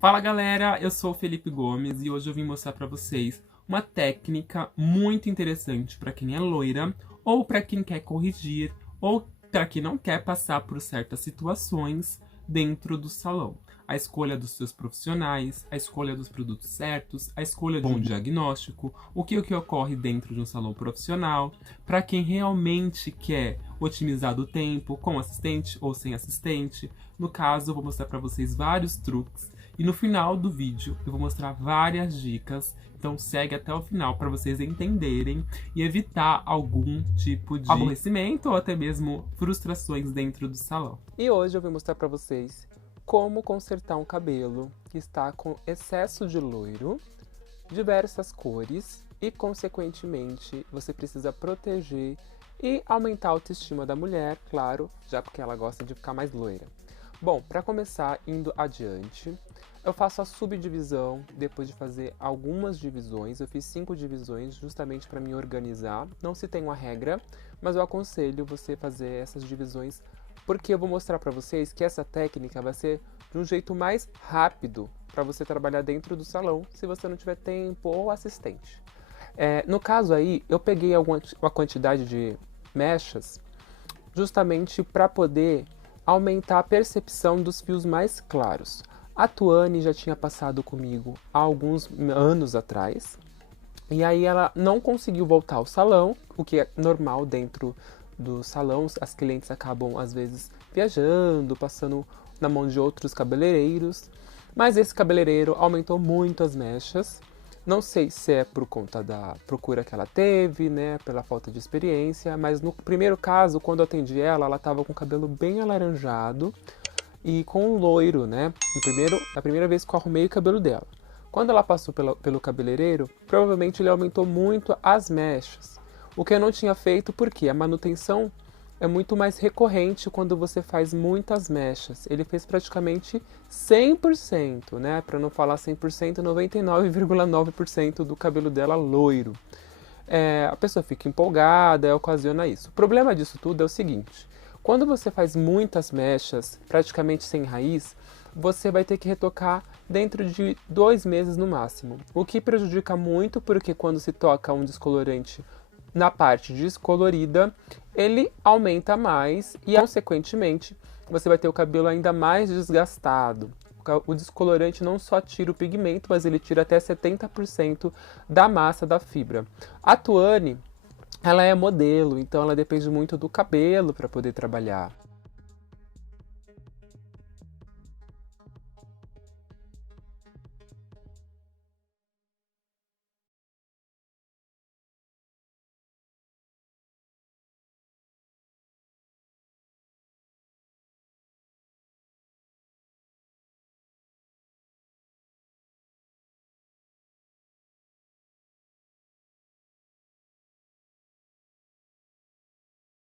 Fala galera, eu sou o Felipe Gomes e hoje eu vim mostrar pra vocês uma técnica muito interessante para quem é loira ou para quem quer corrigir ou para quem não quer passar por certas situações dentro do salão. A escolha dos seus profissionais, a escolha dos produtos certos, a escolha de um diagnóstico, o que ocorre dentro de um salão profissional, para quem realmente quer otimizar o tempo com assistente ou sem assistente. No caso, eu vou mostrar para vocês vários truques e no final do vídeo eu vou mostrar várias dicas, então segue até o final para vocês entenderem e evitar algum tipo de aborrecimento ou até mesmo frustrações dentro do salão. E hoje eu vou mostrar para vocês como consertar um cabelo que está com excesso de loiro, diversas cores e, consequentemente, você precisa proteger e aumentar a autoestima da mulher, claro, já porque ela gosta de ficar mais loira. Bom, para começar, indo adiante, eu faço a subdivisão depois de fazer algumas divisões. Eu fiz 5 divisões justamente para me organizar. Não se tem uma regra, mas eu aconselho você fazer essas divisões porque eu vou mostrar para vocês que essa técnica vai ser de um jeito mais rápido para você trabalhar dentro do salão, se você não tiver tempo ou assistente. No caso aí, eu peguei uma quantidade de mechas justamente para poder aumentar a percepção dos fios mais claros. A Tuane já tinha passado comigo há alguns anos atrás, e aí ela não conseguiu voltar ao salão, o que é normal dentro dos salões. As clientes acabam às vezes viajando, passando na mão de outros cabeleireiros, mas esse cabeleireiro aumentou muito as mechas. Não sei se é por conta da procura que ela teve, né, pela falta de experiência, mas no primeiro caso, quando eu atendi ela, ela estava com o cabelo bem alaranjado e com um loiro, né, a primeira vez que eu arrumei o cabelo dela. Quando ela passou pelo cabeleireiro, provavelmente ele aumentou muito as mechas, o que eu não tinha feito porque a manutenção é muito mais recorrente quando você faz muitas mechas. Ele fez praticamente 100%, né? Para não falar 100%, 99,9% do cabelo dela loiro. A pessoa fica empolgada, ocasiona isso. O problema disso tudo é o seguinte: quando você faz muitas mechas, praticamente sem raiz, você vai ter que retocar dentro de 2 meses no máximo. O que prejudica muito, porque quando se toca um descolorante na parte descolorida, ele aumenta mais e, consequentemente, você vai ter o cabelo ainda mais desgastado. O descolorante não só tira o pigmento, mas ele tira até 70% da massa da fibra. A Tuane, ela é modelo, então ela depende muito do cabelo para poder trabalhar.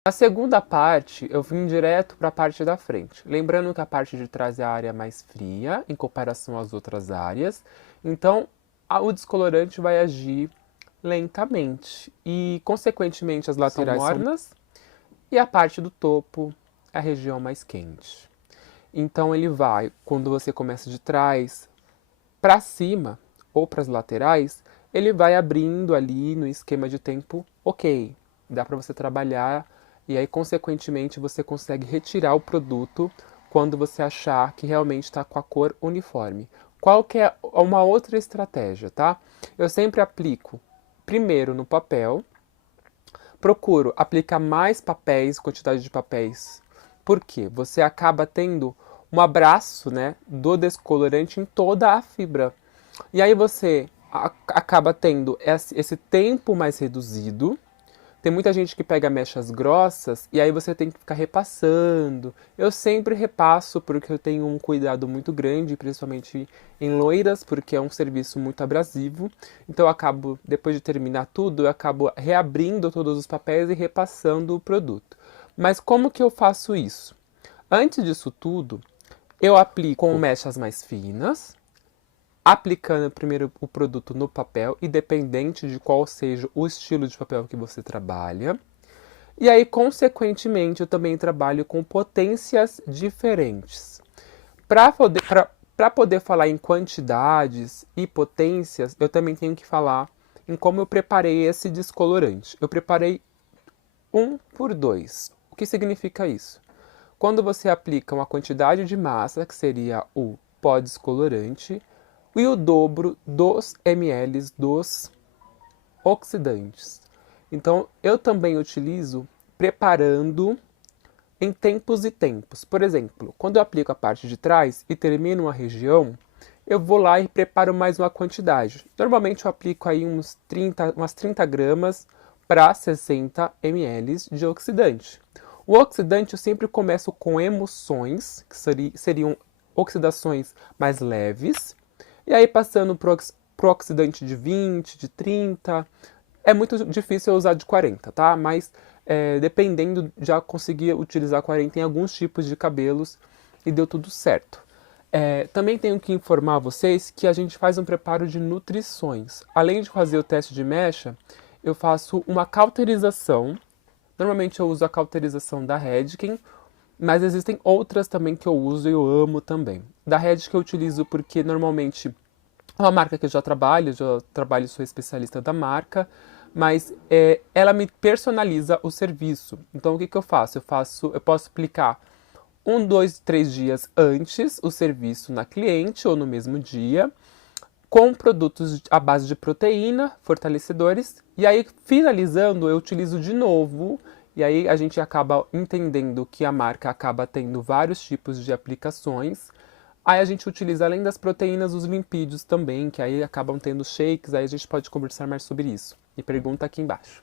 A segunda parte, eu vim direto para a parte da frente. Lembrando que a parte de trás é a área mais fria, em comparação às outras áreas. Então, o descolorante vai agir lentamente. E, consequentemente, as laterais são mornas. E a parte do topo é a região mais quente. Então, ele vai, quando você começa de trás para cima ou para as laterais, ele vai abrindo ali no esquema de tempo ok. Dá para você trabalhar e aí, consequentemente, você consegue retirar o produto quando você achar que realmente está com a cor uniforme. Qual que é uma outra estratégia, tá? Eu sempre aplico primeiro no papel, procuro aplicar mais papéis, quantidade de papéis, porque você acaba tendo um abraço, né, do descolorante em toda a fibra. E aí você acaba tendo esse tempo mais reduzido. Tem muita gente que pega mechas grossas e aí você tem que ficar repassando. Eu sempre repasso porque eu tenho um cuidado muito grande, principalmente em loiras, porque é um serviço muito abrasivo. Então eu acabo, depois de terminar tudo, eu acabo reabrindo todos os papéis e repassando o produto. Mas como que eu faço isso? Antes disso tudo, eu aplico com mechas mais finas, aplicando primeiro o produto no papel, independente de qual seja o estilo de papel que você trabalha. E aí, consequentemente, eu também trabalho com potências diferentes. Para para poder falar em quantidades e potências, eu também tenho que falar em como eu preparei esse descolorante. Eu preparei 1 por 2. O que significa isso? Quando você aplica uma quantidade de massa, que seria o pó descolorante, e o dobro dos ml dos oxidantes. Então, eu também utilizo preparando em tempos e tempos. Por exemplo, quando eu aplico a parte de trás e termino uma região, eu vou lá e preparo mais uma quantidade. Normalmente eu aplico aí umas 30 gramas para 60 ml de oxidante. O oxidante eu sempre começo com emulsões, que seriam oxidações mais leves, e aí passando para o oxidante de 20, de 30, é muito difícil eu usar de 40, tá? Mas dependendo, já consegui utilizar 40 em alguns tipos de cabelos e deu tudo certo. Também tenho que informar vocês que a gente faz um preparo de nutrições. Além de fazer o teste de mecha, eu faço uma cauterização. Normalmente eu uso a cauterização da Redken, mas existem outras também que eu uso e eu amo também. Da Redken eu utilizo porque normalmente é uma marca que eu já trabalho e sou especialista da marca, mas ela me personaliza o serviço. Então o que eu faço? Eu posso aplicar 1, 2, 3 dias antes o serviço na cliente ou no mesmo dia, com produtos à base de proteína, fortalecedores, e aí finalizando eu utilizo de novo, e aí a gente acaba entendendo que a marca acaba tendo vários tipos de aplicações. Aí a gente utiliza, além das proteínas, os lipídios também, que aí acabam tendo shakes, aí a gente pode conversar mais sobre isso. Me pergunta aqui embaixo.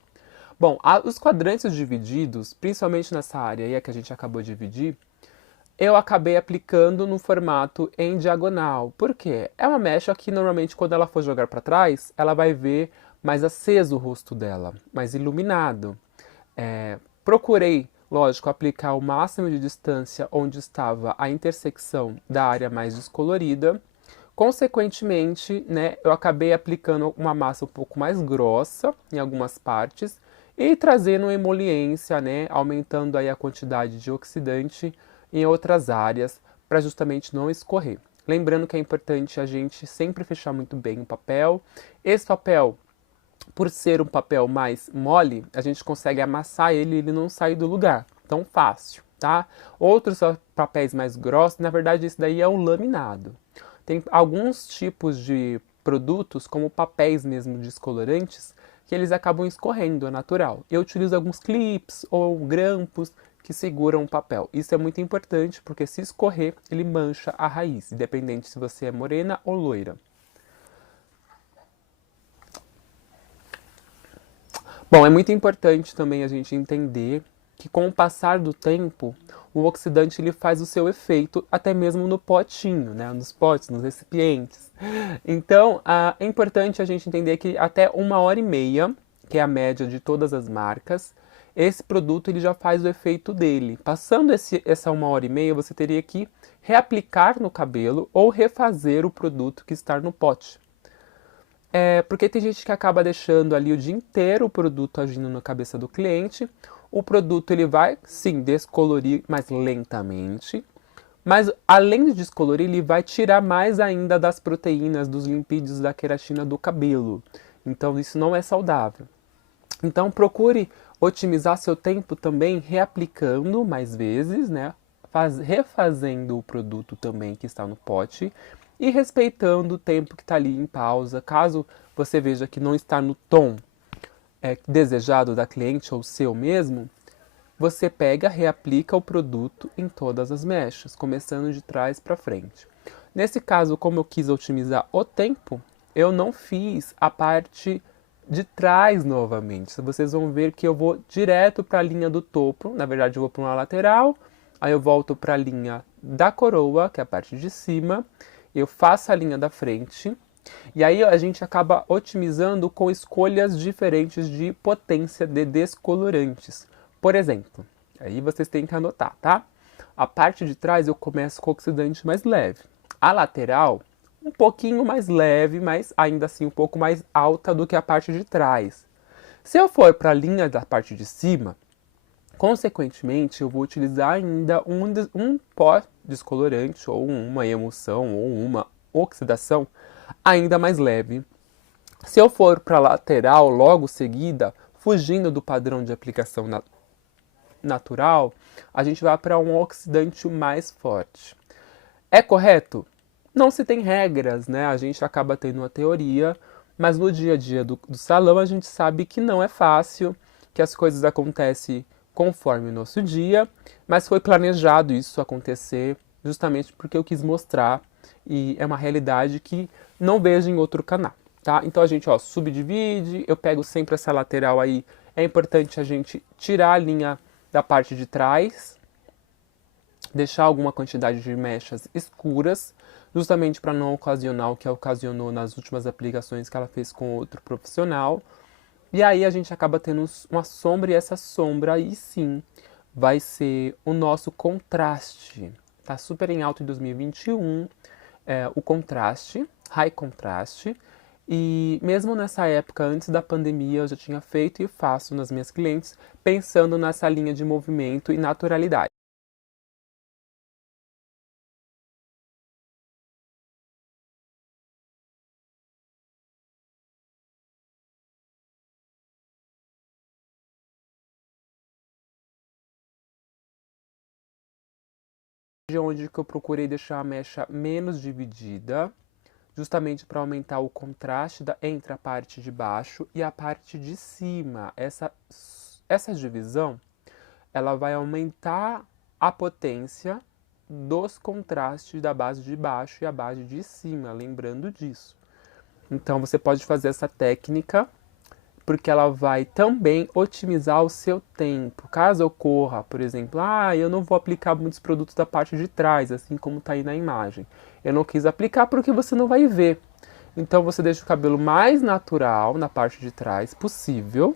Bom, os quadrantes divididos, principalmente nessa área aí que a gente acabou de dividir, eu acabei aplicando no formato em diagonal. Por quê? É uma mecha que normalmente quando ela for jogar para trás, ela vai ver mais aceso o rosto dela, mais iluminado. Procurei, lógico, aplicar o máximo de distância onde estava a intersecção da área mais descolorida. Consequentemente, né, eu acabei aplicando uma massa um pouco mais grossa em algumas partes e trazendo emoliência, né, aumentando aí a quantidade de oxidante em outras áreas para justamente não escorrer. Lembrando que é importante a gente sempre fechar muito bem o papel. Esse papel, por ser um papel mais mole, a gente consegue amassar ele e ele não sai do lugar tão fácil, tá? Outros papéis mais grossos, na verdade esse daí é um laminado. Tem alguns tipos de produtos, como papéis mesmo descolorantes, que eles acabam escorrendo, é natural. Eu utilizo alguns clips ou grampos que seguram o papel. Isso é muito importante porque se escorrer, ele mancha a raiz, independente se você é morena ou loira. Bom, é muito importante também a gente entender que com o passar do tempo, o oxidante ele faz o seu efeito até mesmo no potinho, né? Nos potes, nos recipientes. Então, é importante a gente entender que até 1h30, que é a média de todas as marcas, esse produto ele já faz o efeito dele. Passando essa 1h30, você teria que reaplicar no cabelo ou refazer o produto que está no pote. Porque tem gente que acaba deixando ali o dia inteiro o produto agindo na cabeça do cliente. O produto ele vai, sim, descolorir mais lentamente, mas além de descolorir, ele vai tirar mais ainda das proteínas, dos lipídios, da queratina do cabelo. Então isso não é saudável. Então procure otimizar seu tempo também reaplicando mais vezes, né? Refazendo o produto também que está no pote e respeitando o tempo que está ali em pausa. Caso você veja que não está no tom desejado da cliente ou seu mesmo, você pega, reaplica o produto em todas as mechas, começando de trás para frente. Nesse caso, como eu quis otimizar o tempo, eu não fiz a parte de trás novamente. Vocês vão ver que eu vou direto para a linha do topo. Na verdade, eu vou para uma lateral, aí eu volto para a linha da coroa, que é a parte de cima. Eu faço a linha da frente. E aí a gente acaba otimizando com escolhas diferentes de potência de descolorantes. Por exemplo, aí vocês têm que anotar, tá? A parte de trás eu começo com oxidante mais leve. A lateral, um pouquinho mais leve, mas ainda assim um pouco mais alta do que a parte de trás. Se eu for para a linha da parte de cima, consequentemente eu vou utilizar ainda um pó descolorante ou uma emulsão ou uma oxidação ainda mais leve. Se eu for para a lateral logo seguida, fugindo do padrão de aplicação natural, a gente vai para um oxidante mais forte. É correto? Não se tem regras, né? A gente acaba tendo uma teoria, mas no dia a dia do salão a gente sabe que não é fácil, que as coisas acontecem conforme o nosso dia, mas foi planejado isso acontecer justamente porque eu quis mostrar e é uma realidade que não vejo em outro canal, tá? Então a gente, ó, subdivide, eu pego sempre essa lateral aí, é importante a gente tirar a linha da parte de trás, deixar alguma quantidade de mechas escuras, justamente para não ocasionar o que ocasionou nas últimas aplicações que ela fez com outro profissional. E aí a gente acaba tendo uma sombra, e essa sombra aí sim vai ser o nosso contraste. Tá super em alta em 2021, o contraste, high contraste. E mesmo nessa época, antes da pandemia, eu já tinha feito e faço nas minhas clientes, pensando nessa linha de movimento e naturalidade. Onde que eu procurei deixar a mecha menos dividida, justamente para aumentar o contraste entre a parte de baixo e a parte de cima. Essa divisão, ela vai aumentar a potência dos contrastes da base de baixo e a base de cima, lembrando disso. Então você pode fazer essa técnica porque ela vai também otimizar o seu tempo. Caso ocorra, por exemplo, eu não vou aplicar muitos produtos da parte de trás, assim como está aí na imagem. Eu não quis aplicar porque você não vai ver. Então você deixa o cabelo mais natural na parte de trás possível.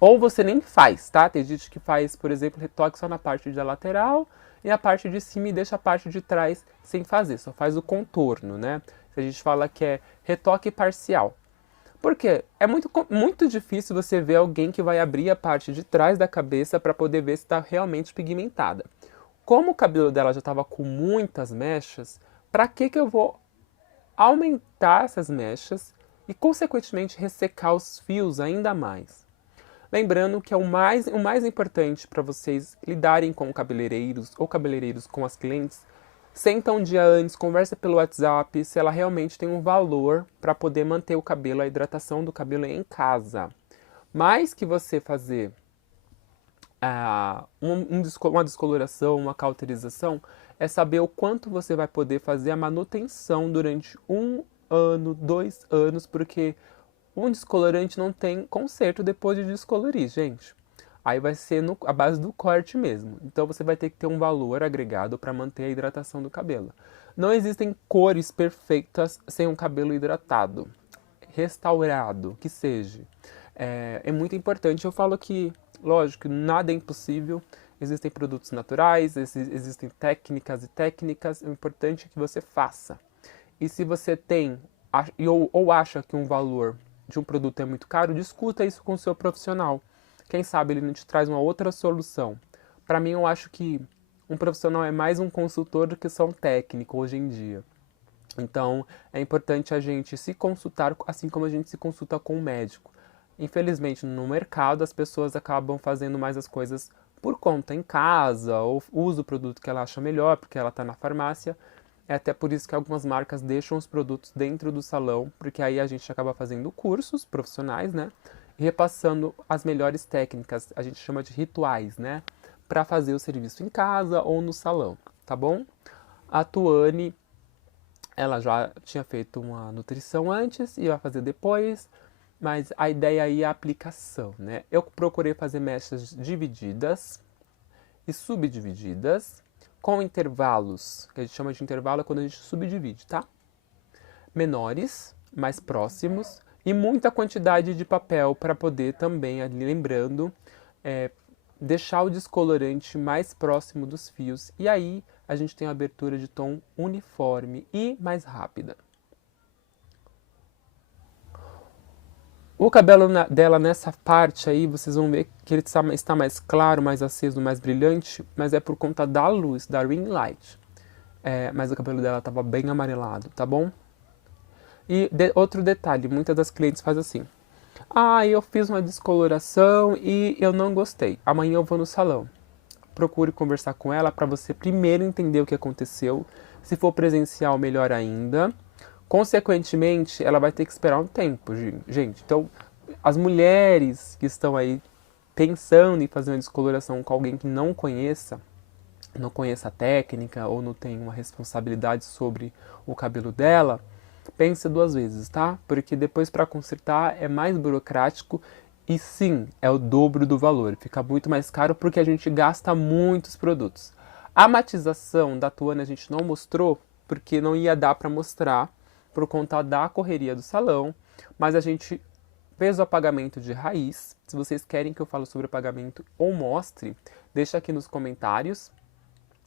Ou você nem faz, tá? Tem gente que faz, por exemplo, retoque só na parte da lateral e a parte de cima e deixa a parte de trás sem fazer, só faz o contorno, né? A gente fala que é retoque parcial. Porque é muito difícil você ver alguém que vai abrir a parte de trás da cabeça para poder ver se está realmente pigmentada. Como o cabelo dela já estava com muitas mechas, para que eu vou aumentar essas mechas e, consequentemente, ressecar os fios ainda mais? Lembrando que o mais importante para vocês lidarem com cabeleireiros ou cabeleireiros com as clientes, senta um dia antes, conversa pelo WhatsApp se ela realmente tem um valor para poder manter o cabelo, a hidratação do cabelo em casa. Mais que você fazer uma descoloração, uma cauterização, é saber o quanto você vai poder fazer a manutenção durante 1 ano, 2 anos, porque um descolorante não tem conserto depois de descolorir, gente. Aí vai ser a base do corte mesmo. Então você vai ter que ter um valor agregado para manter a hidratação do cabelo. Não existem cores perfeitas sem um cabelo hidratado, restaurado, que seja. É muito importante. Eu falo que, lógico, nada é impossível. Existem produtos naturais, existem técnicas e técnicas. O importante é que você faça. E se você tem ou acha que um valor de um produto é muito caro, discuta isso com o seu profissional. Quem sabe ele não te traz uma outra solução. Para mim, eu acho que um profissional é mais um consultor do que só um técnico hoje em dia. Então, é importante a gente se consultar, assim como a gente se consulta com um médico. Infelizmente, no mercado, as pessoas acabam fazendo mais as coisas por conta em casa, ou usa o produto que ela acha melhor, porque ela está na farmácia. É até por isso que algumas marcas deixam os produtos dentro do salão, porque aí a gente acaba fazendo cursos profissionais, né? E repassando as melhores técnicas, a gente chama de rituais, né? Para fazer o serviço em casa ou no salão, tá bom? A Tuane, ela já tinha feito uma nutrição antes e vai fazer depois, mas a ideia aí é a aplicação, né? Eu procurei fazer mechas divididas e subdivididas, com intervalos, que a gente chama de intervalo quando a gente subdivide, tá? Menores, mais próximos, e muita quantidade de papel para poder também, ali lembrando, deixar o descolorante mais próximo dos fios. E aí a gente tem a abertura de tom uniforme e mais rápida. O cabelo dela nessa parte aí, vocês vão ver que ele está mais claro, mais aceso, mais brilhante, mas é por conta da luz, da ring light. mas o cabelo dela tava bem amarelado, tá bom? E outro detalhe, muitas das clientes fazem assim. Ah, eu fiz uma descoloração e eu não gostei. Amanhã eu vou no salão. Procure conversar com ela para você primeiro entender o que aconteceu. Se for presencial, melhor ainda. Consequentemente, ela vai ter que esperar um tempo, gente. Então, as mulheres que estão aí pensando em fazer uma descoloração com alguém que não conheça a técnica ou não tem uma responsabilidade sobre o cabelo dela, pense duas vezes, tá? Porque depois para consertar é mais burocrático e sim, é o dobro do valor. Fica muito mais caro porque a gente gasta muitos produtos. A matização da Tuane a gente não mostrou porque não ia dar para mostrar por conta da correria do salão, mas a gente fez o apagamento de raiz. Se vocês querem que eu fale sobre apagamento ou mostre, deixa aqui nos comentários.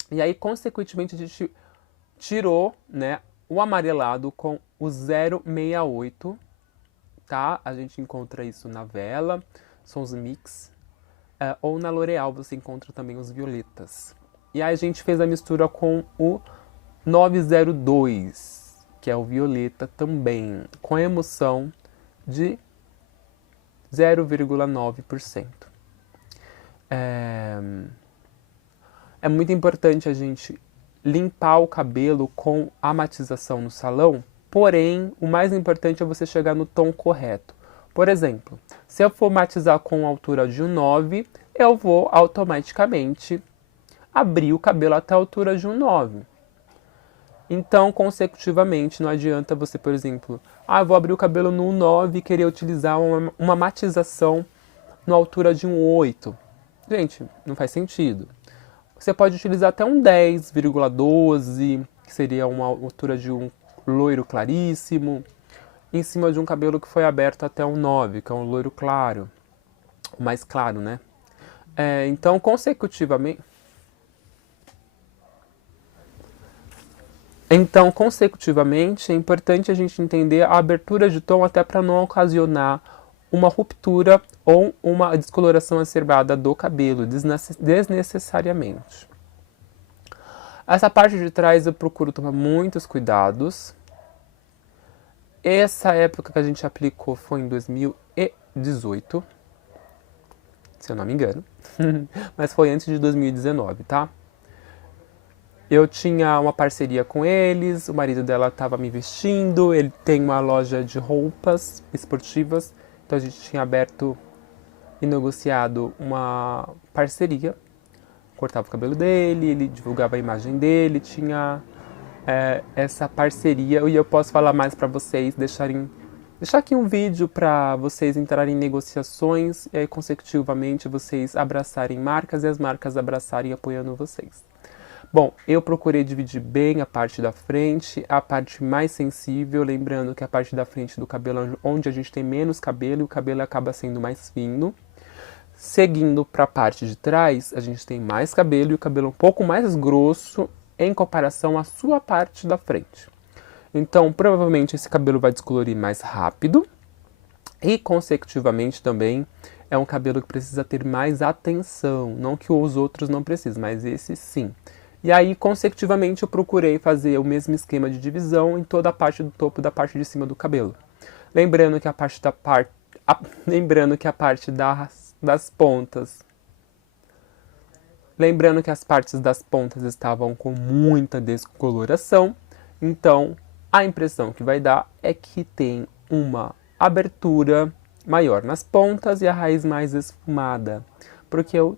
E aí, consequentemente, a gente tirou, né, o amarelado com o 068, tá? A gente encontra isso na Vela, são os mix, ou na L'Oréal você encontra também os violetas. E aí a gente fez a mistura com o 902, que é o violeta também, com a emulsão de 0,9%. É muito importante a gente limpar o cabelo com a matização no salão, porém, o mais importante é você chegar no tom correto. Por exemplo, se eu for matizar com a altura de 9, eu vou automaticamente abrir o cabelo até a altura de 9. Então, consecutivamente, não adianta você, por exemplo, eu vou abrir o cabelo no 9 e querer utilizar uma matização na altura de 8. Gente, não faz sentido. Você pode utilizar até um 10,12, que seria uma altura de um loiro claríssimo, em cima de um cabelo que foi aberto até um 9, que é um loiro claro, o mais claro, né? Então, consecutivamente, é importante a gente entender a abertura de tom até para não ocasionar uma ruptura ou uma descoloração acerbada do cabelo, desnecessariamente. Essa parte de trás eu procuro tomar muitos cuidados. Essa época que a gente aplicou foi em 2018, se eu não me engano, mas foi antes de 2019, tá? Eu tinha uma parceria com eles, o marido dela estava me vestindo, ele tem uma loja de roupas esportivas, então a gente tinha aberto e negociado uma parceria. Cortava o cabelo dele, ele divulgava a imagem dele, tinha essa parceria. E eu posso falar mais para vocês, deixar aqui um vídeo para vocês entrarem em negociações e aí, consecutivamente, vocês abraçarem marcas e as marcas abraçarem apoiando vocês. Bom, eu procurei dividir bem a parte da frente, a parte mais sensível, lembrando que a parte da frente do cabelo é onde a gente tem menos cabelo e o cabelo acaba sendo mais fino. Seguindo para a parte de trás, a gente tem mais cabelo e o cabelo um pouco mais grosso em comparação à sua parte da frente. Então, provavelmente esse cabelo vai descolorir mais rápido e, consecutivamente, também é um cabelo que precisa ter mais atenção. Não que os outros não precisem, mas esse sim. E aí, consecutivamente, eu procurei fazer o mesmo esquema de divisão em toda a parte do topo e da parte de cima do cabelo. Lembrando que a parte das pontas. Lembrando que as partes das pontas estavam com muita descoloração, então a impressão que vai dar é que tem uma abertura maior nas pontas e a raiz mais esfumada, porque eu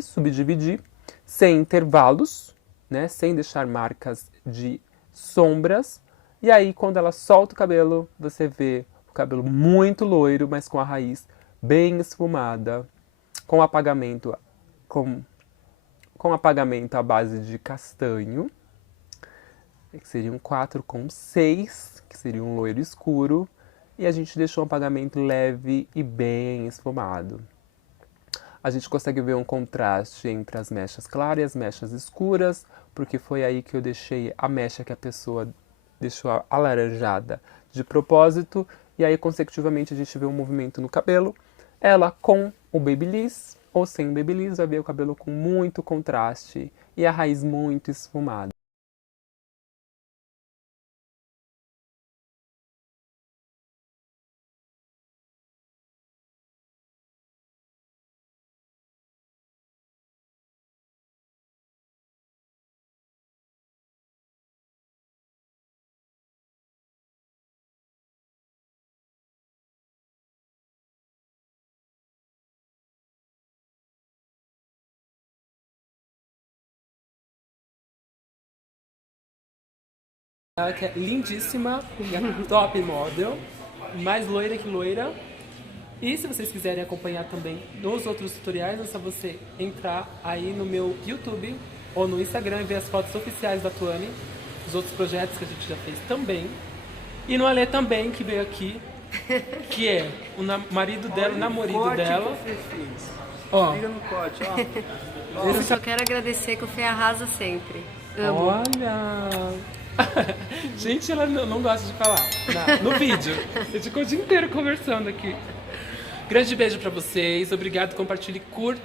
subdividi, sem intervalos, né, sem deixar marcas de sombras, e aí quando ela solta o cabelo, você vê o cabelo muito loiro, mas com a raiz bem esfumada, com apagamento à base de castanho, que seria um 4,6, que seria um loiro escuro, e a gente deixou um apagamento leve e bem esfumado. A gente consegue ver um contraste entre as mechas claras e as mechas escuras, porque foi aí que eu deixei a mecha que a pessoa deixou alaranjada de propósito, e aí consecutivamente a gente vê um movimento no cabelo. Ela com o Babyliss ou sem o Babyliss vai ver o cabelo com muito contraste e a raiz muito esfumada. Ela que é lindíssima, top model, mais loira que loira. E se vocês quiserem acompanhar também nos outros tutoriais, é só você entrar aí no meu YouTube ou no Instagram e ver as fotos oficiais da Tuane, os outros projetos que a gente já fez também. E no Alê também, que veio aqui, que é o marido dela, o namorado dela. Ó. Liga no corte, ó. Eu só quero agradecer que o Fê arrasa sempre. Amo. Olha! Gente, ela não gosta de falar no vídeo. A gente ficou o dia inteiro conversando aqui. Grande beijo pra vocês. Obrigado, compartilhe, curta